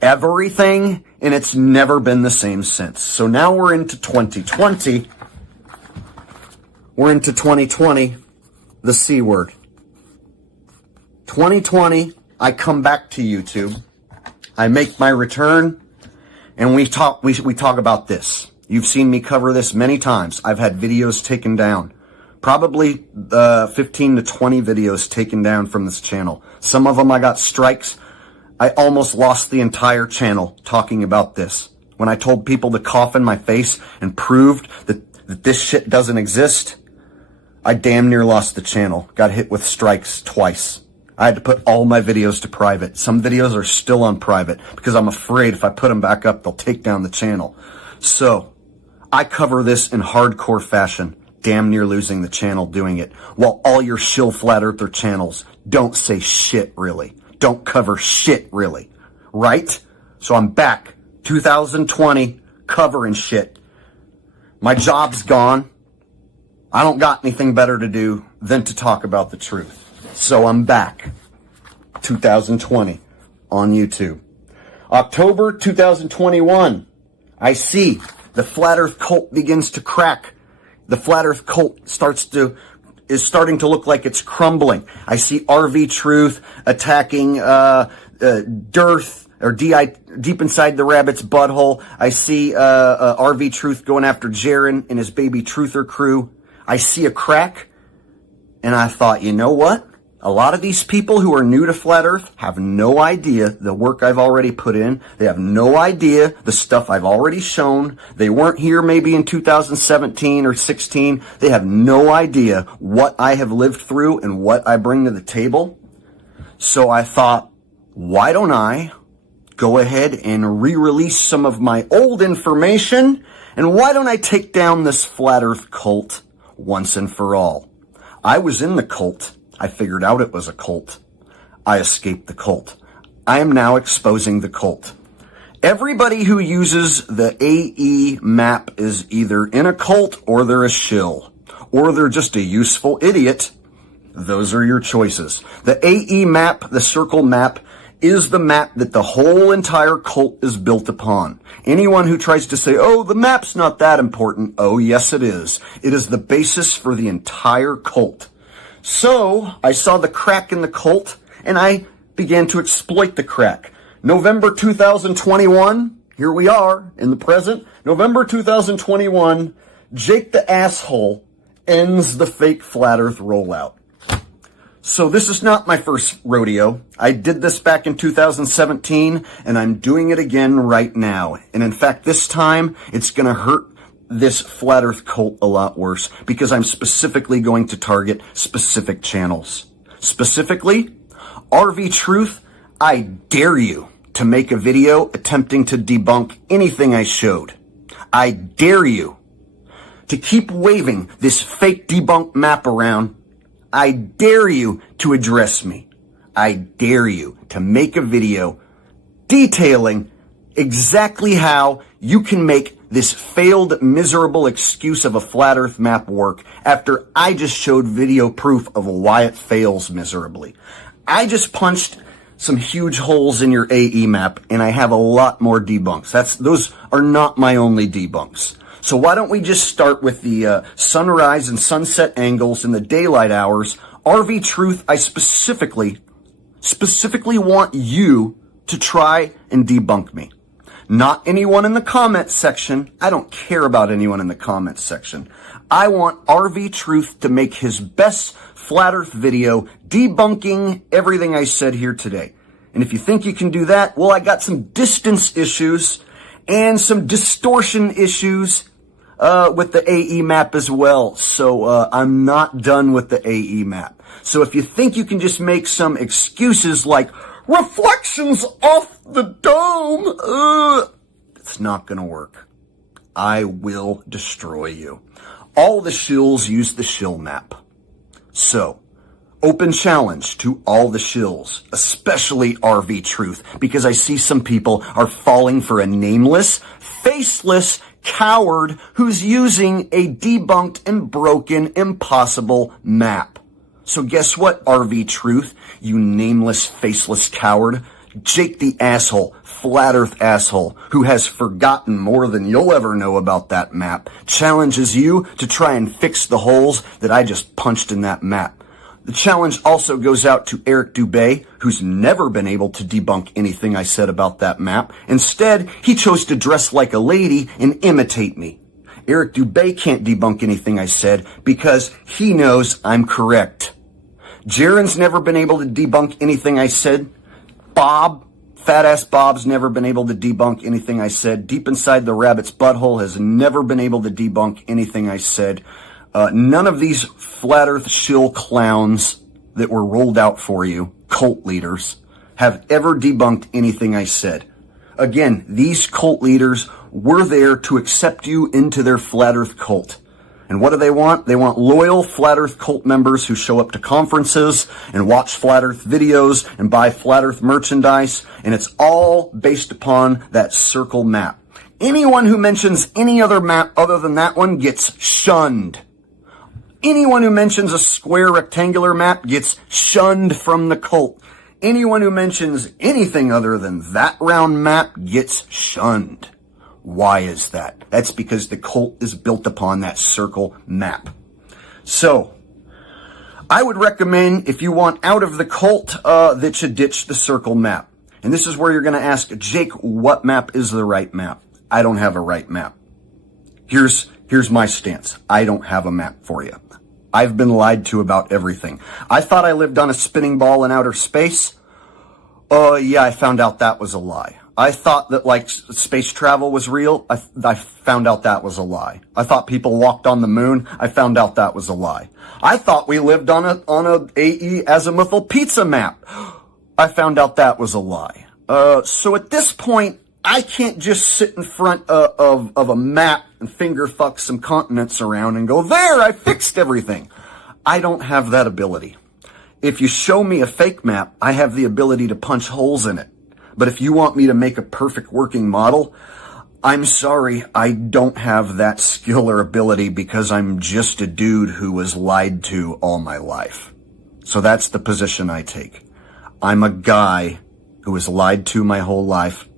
everything, and it's never been the same since. So now we're into 2020. We're into 2020, the C word. 2020, I come back to YouTube. I make my return, and we talk about this. You've seen me cover this many times. I've had videos taken down. Probably 15 to 20 videos taken down from this channel. Some of them I got strikes. I almost lost the entire channel talking about this. When I told people to cough in my face and proved that this shit doesn't exist, I damn near lost the channel. Got hit with strikes twice. I had to put all my videos to private. Some videos are still on private because I'm afraid if I put them back up, they'll take down the channel. So I cover this in hardcore fashion, damn near losing the channel doing it, while all your shill flat earther channels don't say shit really. Don't cover shit really. Right? So I'm back. 2020, covering shit. My job's gone. I don't got anything better to do than to talk about the truth. So I'm back. 2020 on YouTube. October 2021, I see the Flat Earth cult begins to crack. The Flat Earth cult is starting to look like it's crumbling. I see RV Truth attacking Dearth, or Deep Inside the Rabbit's Butthole. I see RV Truth going after Jaron and his baby Truther crew. I see a crack, and I thought, you know what? A lot of these people who are new to Flat Earth have no idea the work I've already put in. They have no idea the stuff I've already shown. They weren't here maybe in 2017 or 16. They have no idea what I have lived through and what I bring to the table. So I thought, why don't I go ahead and re-release some of my old information? And why don't I take down this Flat Earth cult once and for all? I was in the cult. I figured out it was a cult. I escaped the cult. I am now exposing the cult. Everybody who uses the AE map is either in a cult or they're a shill. Or they're just a useful idiot. Those are your choices. The AE map, the circle map, is the map that the whole entire cult is built upon. Anyone who tries to say, oh, the map's not that important. Oh, yes, it is. It is the basis for the entire cult. So I saw the crack in the cult, and I began to exploit the crack. November 2021, here we are in the present. November 2021, Jake the Asshole ends the fake Flat Earth rollout. So this is not my first rodeo. I did this back in 2017, and I'm doing it again right now. And in fact, this time, it's going to hurt this Flat Earth cult a lot worse, because I'm specifically going to target specific channels. Specifically, RV Truth, I dare you to make a video attempting to debunk anything I showed. I dare you to keep waving this fake debunk map around. I dare you to address me. I dare you to make a video detailing exactly how you can make this failed, miserable excuse of a Flat Earth map work after I just showed video proof of why it fails miserably. I just punched some huge holes in your AE map, and I have a lot more debunks. Those are not my only debunks. So why don't we just start with the sunrise and sunset angles in the daylight hours. RV Truth, I specifically want you to try and debunk me. Not anyone in the comments section. I don't care about anyone in the comments section. I want RV Truth to make his best Flat Earth video debunking everything I said here today. And if you think you can do that, well, I got some distance issues and some distortion issues with the AE map as well. So I'm not done with the AE map. So if you think you can just make some excuses like reflections off the dome, it's not gonna work. I will destroy you. All the shills use the shill map. So, open challenge to all the shills, especially RV Truth, because I see some people are falling for a nameless, faceless coward who's using a debunked and broken, impossible map. So guess what, RV Truth, you nameless, faceless coward? Jake the asshole, flat earth asshole, who has forgotten more than you'll ever know about that map, challenges you to try and fix the holes that I just punched in that map. The challenge also goes out to Eric Dubé, who's never been able to debunk anything I said about that map. Instead, he chose to dress like a lady and imitate me. Eric Dubé can't debunk anything I said because he knows I'm correct. Jaren's never been able to debunk anything I said. Bob, fat-ass Bob's never been able to debunk anything I said. Deep inside the rabbit's butthole has never been able to debunk anything I said. None of these flat earth shill clowns that were rolled out for you, cult leaders, have ever debunked anything I said. Again, these cult leaders were there to accept you into their flat earth cult. And what do they want? They want loyal flat earth cult members who show up to conferences and watch flat earth videos and buy flat earth merchandise. And it's all based upon that circle map. Anyone who mentions any other map other than that one gets shunned. Anyone who mentions a square rectangular map gets shunned from the cult. Anyone who mentions anything other than that round map gets shunned. Why is that? That's because the cult is built upon that circle map. So, I would recommend, if you want out of the cult, that you ditch the circle map. And this is where you're going to ask, Jake, what map is the right map? I don't have a right map. Here's my stance. I don't have a map for you. I've been lied to about everything. I thought I lived on a spinning ball in outer space. Yeah, I found out that was a lie. I thought that, like, space travel was real. I found out that was a lie. I thought people walked on the moon. I found out that was a lie. I thought we lived on a A.E. Azimuthal pizza map. I found out that was a lie. So at this point, I can't just sit in front of a map and finger fuck some continents around and go, there, I fixed everything. I don't have that ability. If you show me a fake map, I have the ability to punch holes in it. But if you want me to make a perfect working model, I'm sorry, I don't have that skill or ability because I'm just a dude who was lied to all my life. So that's the position I take. I'm a guy who was lied to my whole life.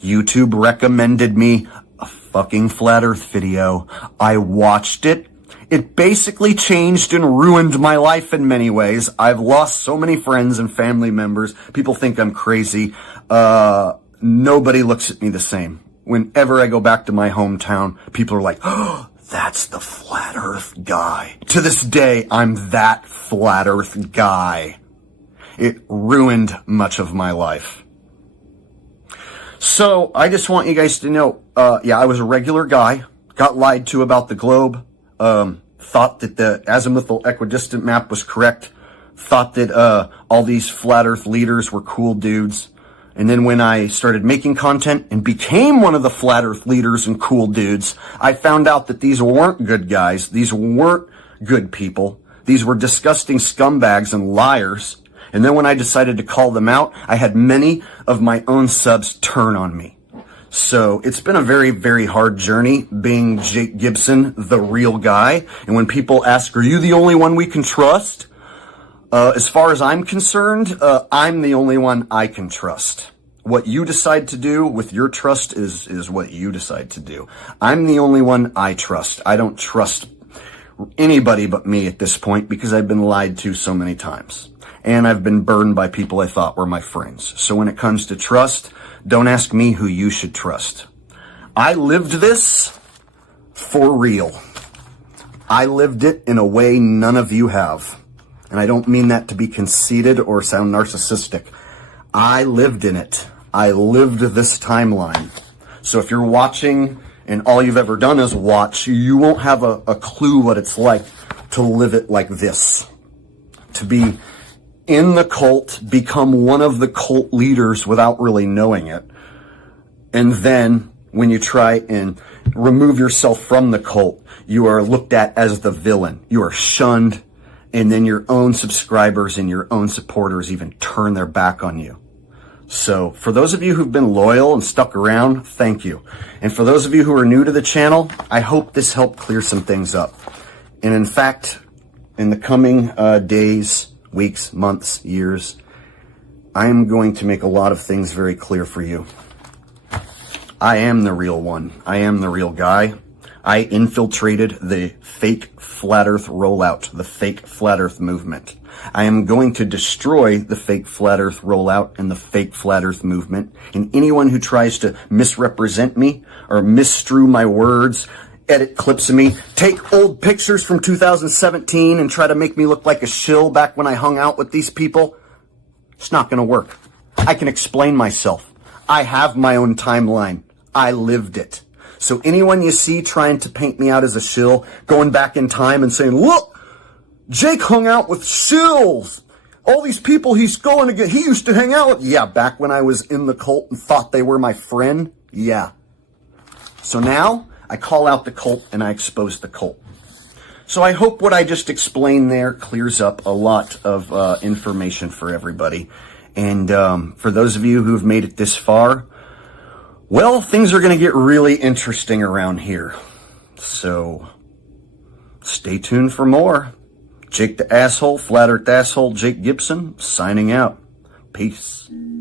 YouTube recommended me a fucking flat earth video. I watched it. It basically changed and ruined my life in many ways. I've lost so many friends and family members. People think I'm crazy. Nobody looks at me the same. Whenever I go back to my hometown, people are like, oh, that's the flat earth guy. To this day, I'm that flat earth guy. It ruined much of my life. So, I just want you guys to know, yeah, I was a regular guy, got lied to about the globe, thought that the azimuthal equidistant map was correct, thought that all these flat earth leaders were cool dudes. And then when I started making content and became one of the flat earth leaders and cool dudes, I found out that these weren't good guys. These weren't good people. These were disgusting scumbags and liars. And then when I decided to call them out, I had many of my own subs turn on me. So it's been a very, very hard journey being Jake Gibson, the real guy. And when people ask, are you the only one we can trust? As far as I'm concerned, I'm the only one I can trust. What you decide to do with your trust is what you decide to do. I'm the only one I trust. I don't trust anybody but me at this point because I've been lied to so many times. And I've been burned by people I thought were my friends. So when it comes to trust, don't ask me who you should trust. I lived this for real. I lived it in a way none of you have. And I don't mean that to be conceited or sound narcissistic. I lived in it. I lived this timeline. So if you're watching and all you've ever done is watch, you won't have a clue what it's like to live it like this. To be in the cult, become one of the cult leaders without really knowing it. And then when you try and remove yourself from the cult, you are looked at as the villain. You are shunned. And then your own subscribers and your own supporters even turn their back on you. So for those of you who've been loyal and stuck around, thank you. And for those of you who are new to the channel, I hope this helped clear some things up. And in fact, in the coming days, weeks, months, years, I am going to make a lot of things very clear for you. I am the real one. I am the real guy. I infiltrated the fake flat earth rollout, the fake flat earth movement. I am going to destroy the fake flat earth rollout and the fake flat earth movement. And anyone who tries to misrepresent me or misstrew my words, edit clips of me, take old pictures from 2017 and try to make me look like a shill back when I hung out with these people, it's not going to work. I can explain myself. I have my own timeline. I lived it. So anyone you see trying to paint me out as a shill, going back in time and saying, look, Jake hung out with shills. All these people he's going to get, he used to hang out with. Yeah, back when I was in the cult and thought they were my friend. Yeah. So now I call out the cult and I expose the cult. So I hope what I just explained there clears up a lot of information for everybody. And for those of you who've made it this far, well, things are going to get really interesting around here. So stay tuned for more. Jake the Asshole, Flat Earth Asshole, Jake Gibson, signing out. Peace.